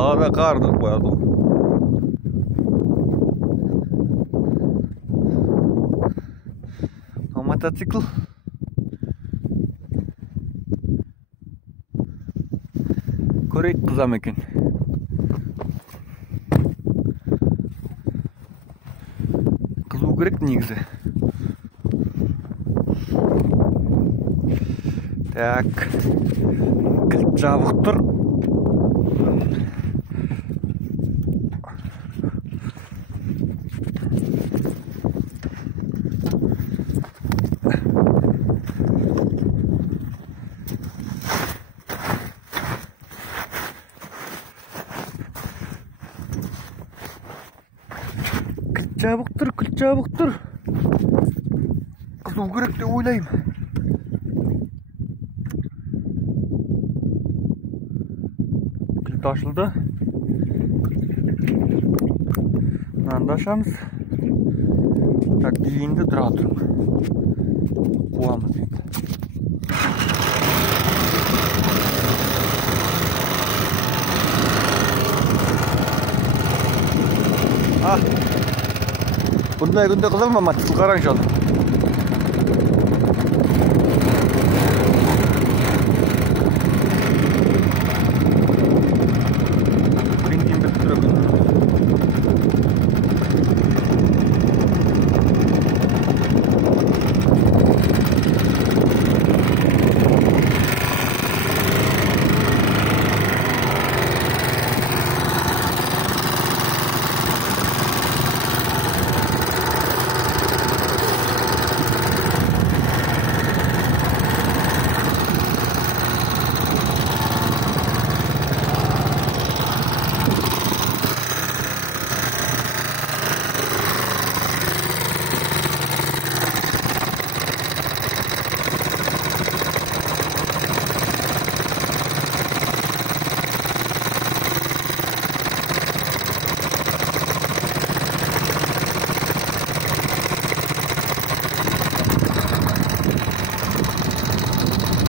Qara qardı qoyadu. Mototsikl. Korek kızam ekin. Kızı gerek негізі. Так. Кілт жабық тұр. Кілт жабық тұр. Қызу керек деп ойлаймын. Кілт ашылды. Мынаны ашамыз. Так, дейінді тұра тұрмын. Қуамыз енді. Bunday günde kılır mı мотоцикл қараңшы ал.